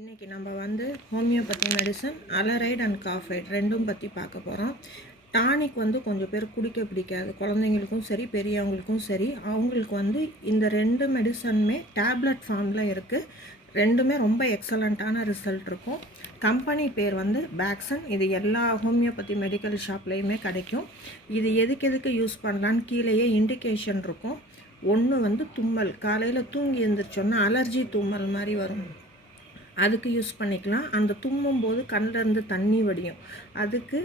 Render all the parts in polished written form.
இன்றைக்கி நம்ம வந்து ஹோமியோபதி மெடிசன் அலரைட் அண்ட் காஃபைட் ரெண்டும் பற்றி பார்க்க போகிறோம். டானிக் வந்து கொஞ்சம் பேர் குடிக்க பிடிக்காது, குழந்தைங்களுக்கும் சரி பெரியவங்களுக்கும் சரி. அவங்களுக்கு வந்து இந்த ரெண்டு மெடிசனுமே டேப்லெட் ஃபார்மில் இருக்குது. ரெண்டுமே ரொம்ப எக்ஸலண்ட்டான ரிசல்ட் இருக்கும். கம்பெனி பேர் வந்து பேக்சன். இது எல்லா ஹோமியோபதி மெடிக்கல் ஷாப்லேயுமே கிடைக்கும். இது எதுக்கு யூஸ் பண்ணலான்னு கீழேயே இண்டிகேஷன் இருக்கும். ஒன்று வந்து தும்மல், காலையில் தூங்கி எழுந்திரிச்சோன்னா அலர்ஜி தும்மல் மாதிரி வரும், அதுக்கு யூஸ் பண்ணிக்கலாம். அந்த தும்மும்போது கண்ணிலேருந்து தண்ணி வடியும், அதுக்கு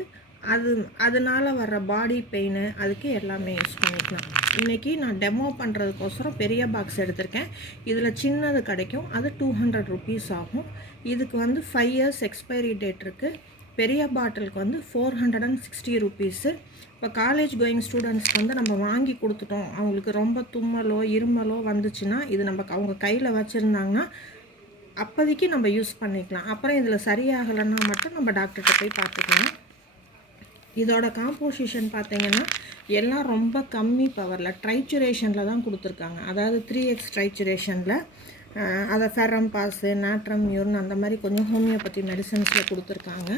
அதனால் வர்ற பாடி பெயின், அதுக்கு எல்லாமே யூஸ் பண்ணிக்கலாம். இன்றைக்கி நான் டெமோ பண்ணுறதுக்கோசரம் பெரிய பாக்ஸ் எடுத்திருக்கேன். இதில் சின்னது கிடைக்கும், அது 200 ருபீஸ் ஆகும். இதுக்கு வந்து 5 இயர்ஸ் எக்ஸ்பைரி டேட் இருக்குது. பெரிய பாட்டிலுக்கு வந்து 460 ருபீஸு. இப்போ காலேஜ் கோயிங் ஸ்டூடெண்ட்ஸ்க்கு வந்து நம்ம வாங்கி கொடுத்துட்டோம், அவங்களுக்கு ரொம்ப தும்மலோ இருமலோ வந்துச்சுன்னா இது அவங்க கையில் வச்சுருந்தாங்கன்னா அப்போதைக்கு நம்ம யூஸ் பண்ணிக்கலாம். அப்புறம் இதில் சரியாகலைன்னா மட்டும் நம்ம டாக்டர்கிட்ட போய் பார்த்துக்கலாம். இதோட காம்போசிஷன் பார்த்திங்கன்னா எல்லாம் ரொம்ப கம்மி பவரில் ட்ரைச்சுரேஷனில் தான் கொடுத்துருக்காங்க. அதாவது 3x ட்ரைச்சுரேஷனில் அதை ஃபெரம் பாஸு, நாட்ரம் யூர்ன் அந்த மாதிரி கொஞ்சம் ஹோமியோபதி மெடிசன்ஸில் கொடுத்துருக்காங்க.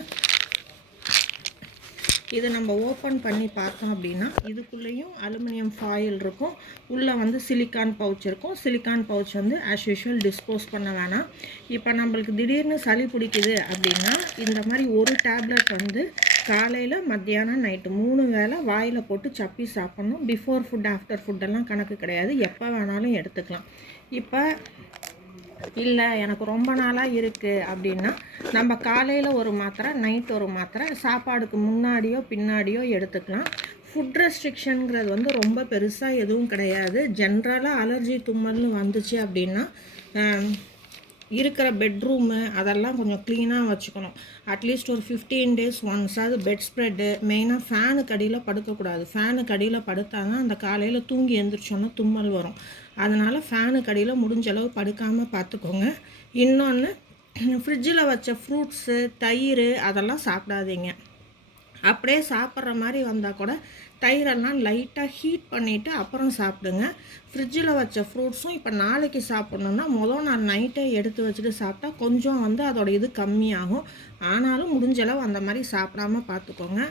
இதை நம்ம ஓப்பன் பண்ணி பார்த்தோம் அப்படின்னா இதுக்குள்ளேயும் அலுமினியம் ஃபாயில் இருக்கும், உள்ளே வந்து சிலிக்கான் பவுச் இருக்கும். சிலிக்கான் பவுச் வந்து ஆஸ் யூஷுவல் டிஸ்போஸ் பண்ண வேணாம். இப்போ நம்மளுக்கு திடீர்னு சளி பிடிக்குது அப்படின்னா இந்த மாதிரி ஒரு டேப்லெட் வந்து காலையில், மத்தியானம், நைட்டு 3 வேளை வாயில் போட்டு சப்பி சாப்பிட்ணும். பிஃபோர் ஃபுட் ஆஃப்டர் ஃபுட்டெல்லாம் கணக்கு கிடையாது, எப்போ வேணாலும் எடுத்துக்கலாம். இப்போ இல்லை எனக்கு ரொம்ப நாளாக இருக்குது அப்படின்னா நம்ம காலையில் ஒரு மாத்திரை, நைட் ஒரு மாத்திரை, சாப்பாடுக்கு முன்னாடியோ பின்னாடியோ எடுத்துக்கலாம். ஃபுட் ரெஸ்ட்ரிக்ஷனுங்கிறது வந்து ரொம்ப பெருசாக எதுவும் கிடையாது. ஜென்ரலாக அலர்ஜி தும்மல்னு வந்துச்சு அப்படின்னா இருக்கிற பெட்ரூமு அதெல்லாம் கொஞ்சம் க்ளீனாக வச்சுக்கணும். அட்லீஸ்ட் ஒரு 15 டேஸ் ஒன்ஸ். அது பெட் ஸ்ப்ரெட்டு மெயினாக ஃபேனுக்கு அடியில் படுக்கக்கூடாது. ஃபேனுக்கு அடியில் படுத்தாங்க அந்த காலையில் தூங்கி எழுந்திரிச்சோன்னா தும்மல் வரும். அதனால் ஃபேனுக்கு அடியில் முடிஞ்ச அளவு படுக்காமல் பார்த்துக்கோங்க. இன்னொன்று, ஃப்ரிட்ஜில் வச்ச ஃப்ரூட்ஸு, தயிர் அதெல்லாம் சாப்பிடாதீங்க. அப்படியே சாப்பிட்ற மாதிரி வந்தால் கூட தயிரெல்லாம் லைட்டாக ஹீட் பண்ணிவிட்டு அப்புறம் சாப்பிடுங்க. ஃப்ரிட்ஜில் வச்ச ஃப்ரூட்ஸும் இப்போ நாளைக்கு சாப்பிட்ணுன்னா மொதல் நாள் நைட்டே எடுத்து வச்சுட்டு சாப்பிட்டா கொஞ்சம் வந்து அதோட இது கம்மியாகும். ஆனாலும் முடிஞ்சளவு அந்த மாதிரி சாப்பிடாமல் பார்த்துக்கோங்க.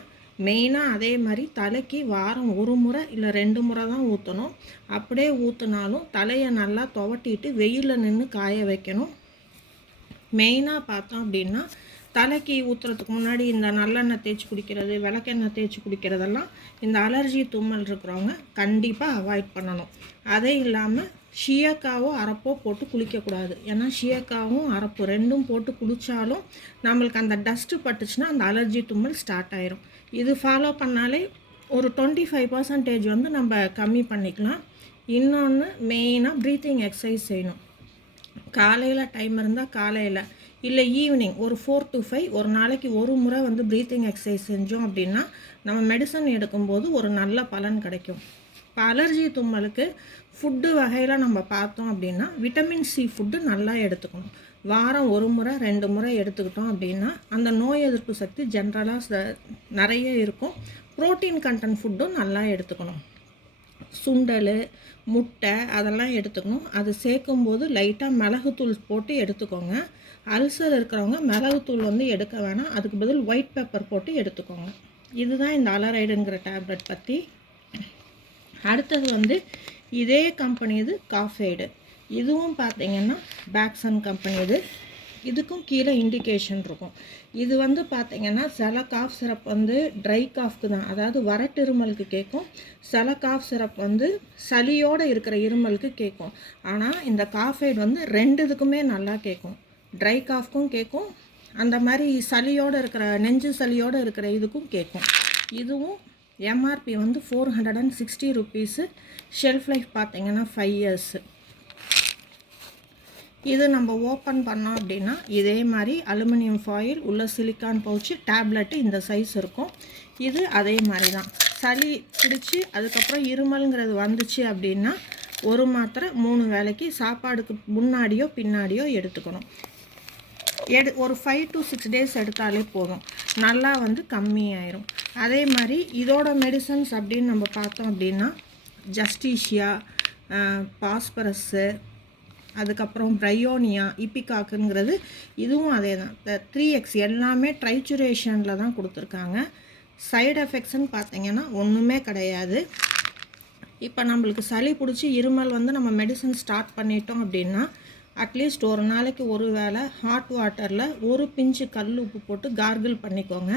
மெயினாக அதே மாதிரி தலைக்கு வாரம் 1 முறை இல்லை 2 முறை தான் ஊற்றணும். அப்படியே ஊற்றினாலும் தலையை நல்லா துவட்டிட்டு வெயிலில் நின்று காய வைக்கணும். மெயினாக பார்த்தோம் அப்படின்னா தலைக்கு ஊற்றுறதுக்கு முன்னாடி இந்த நல்லெண்ணெய் தேய்ச்சி குடிக்கிறது, விளக்கெண்ணெய் தேய்ச்சி குடிக்கிறதெல்லாம் இந்த அலர்ஜி தும்மல் இருக்கிறவங்க கண்டிப்பாக அவாய்ட் பண்ணணும். அதே இல்லாமல் ஷியக்காவோ அரப்போ போட்டு குளிக்கக்கூடாது. ஏன்னா ஷியக்காவும் அரப்பு ரெண்டும் போட்டு குளித்தாலும் நம்மளுக்கு அந்த டஸ்ட்டு பட்டுச்சுன்னா அந்த அலர்ஜி தும்மல் ஸ்டார்ட் ஆயிரும். இது ஃபாலோ பண்ணாலே ஒரு 25% வந்து நம்ம கம்மி பண்ணிக்கலாம். இன்னொன்று மெயினாக ப்ரீத்திங் எக்ஸசைஸ் செய்யணும். காலையில் டைம் இருந்தால் காலையில், இல்லை ஈவினிங் ஒரு 4 to 5 ஒரு நாளைக்கு ஒரு முறை வந்து ப்ரீத்திங் எக்ஸசைஸ் செஞ்சோம் அப்படின்னா நம்ம மெடிசன் எடுக்கும்போது ஒரு நல்ல பலன் கிடைக்கும். இப்போ அலர்ஜி தும்மலுக்கு ஃபுட்டு வகையில் நம்ம பார்த்தோம் அப்படின்னா விட்டமின் சி ஃபுட்டு நல்லா எடுத்துக்கணும். வாரம் 1 முறை 2 முறை எடுத்துக்கிட்டோம் அப்படின்னா அந்த நோய் எதிர்ப்பு சக்தி ஜென்ரலாக நிறைய இருக்கும். ப்ரோட்டீன் கண்டென்ட் ஃபுட்டும் நல்லா எடுத்துக்கணும். சுண்டல், முட்டை அதெல்லாம் எடுத்துக்கணும். அது சேர்க்கும்போது லைட்டாக மிளகுத்தூள் போட்டு எடுத்துக்கோங்க. அல்சர் இருக்கிறவங்க மிளகுத்தூள் வந்து எடுக்க வேணாம், அதுக்கு பதில் ஒயிட் பெப்பர் போட்டு எடுத்துக்கோங்க. இதுதான் இந்த அலரைடுங்கிற டேப்லெட் பற்றி. அடுத்தது வந்து இதே கம்பெனி இது காஃபைடு. இதுவும் பார்த்திங்கன்னா பேக்சன் கம்பெனி. இதுக்கும் கீழே இண்டிகேஷன் இருக்கும். இது வந்து பார்த்திங்கன்னா சில காஃப் சிரப் வந்து ட்ரை காஃப்க்கு தான், அதாவது வறட்டு இருமலுக்கு கேட்கும். சில காஃப் சிரப் வந்து சளியோடு இருக்கிற இருமலுக்கு கேட்கும். ஆனால் இந்த காஃபைடு வந்து 2 இதுக்குமே நல்லா கேட்கும். ட்ரை காஃப்க்கும் கேட்கும், அந்த மாதிரி சளியோடு இருக்கிற நெஞ்சு சளியோடு இருக்கிற இதுக்கும் கேட்கும். இதுவும் எம்ஆர்பி வந்து 460 ருபீஸு. ஷெல்ஃப் லைஃப் பார்த்திங்கன்னா 5 இயர்ஸு. இது நம்ம ஓப்பன் பண்ணோம் அப்படின்னா இதே மாதிரி அலுமினியம் ஃபாயில் உள்ள சிலிக்கான் பவுச்சு, டேப்லெட்டு இந்த சைஸ் இருக்கும். இது அதே மாதிரி தான். சளி பிடிச்சி அதுக்கப்புறம் இருமல்ங்கிறது வந்துச்சு அப்படின்னா ஒரு மாத்திரை 3 வேளைக்கு சாப்பாடுக்கு முன்னாடியோ பின்னாடியோ எடுத்துக்கணும். ஒரு 5 to 6 டேஸ் எடுத்தாலே போதும், நல்லா வந்து கம்மியாயிரும். அதே மாதிரி இதோட மெடிசன்ஸ் அப்படின்னு நம்ம பார்த்தோம் அப்படின்னா ஜஸ்டீஷியா, பாஸ்பரஸ்ஸு, அதுக்கப்புறம் ப்ரையோனியா, இப்பிகாக்குங்கிறது இதுவும் அதே தான். 3X எல்லாமே ட்ரைச்சுரேஷனில் தான் கொடுத்துருக்காங்க. சைடு எஃபெக்ட்ஸ்ன்னு பார்த்தீங்கன்னா ஒன்றுமே கிடையாது. இப்போ நம்மளுக்கு சளி பிடிச்சி இருமல் வந்து நம்ம மெடிசன் ஸ்டார்ட் பண்ணிட்டோம் அப்படின்னா அட்லீஸ்ட் ஒரு நாளைக்கு ஒரு வேளை ஹாட் வாட்டரில் ஒரு பிஞ்சு கல் உப்பு போட்டு கார்கிள் பண்ணிக்கோங்க.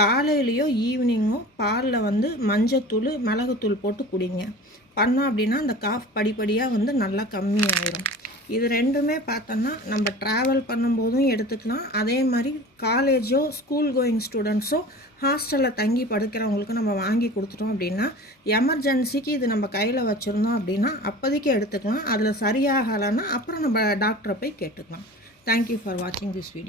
காலையிலையோ ஈவினிங்கோ பாலில் வந்து மஞ்சத்தூள் மிளகுத்தூள் போட்டு குடிங்க. பண்ணோம் அப்படின்னா அந்த காஃப் படிப்படியாக வந்து நல்லா கம்மியாயிரும். இது ரெண்டுமே பார்த்தோன்னா நம்ம ட்ராவல் பண்ணும்போதும் எடுத்துக்கலாம். அதே மாதிரி காலேஜோ ஸ்கூல் கோயிங் ஸ்டூடெண்ட்ஸோ ஹாஸ்டலில் தங்கி படுக்கிறவங்களுக்கு நம்ம வாங்கி கொடுத்துட்டோம் அப்படின்னா எமர்ஜென்சிக்கு இது நம்ம கையில் வச்சுருந்தோம் அப்படின்னா அப்போதைக்கு எடுத்துக்கலாம். அதில் சரியாகலைன்னா அப்புறம் நம்ம டாக்டரை போய் கேட்டுக்கலாம். தேங்க்யூ ஃபார் வாட்சிங் திஸ் வீடியோ.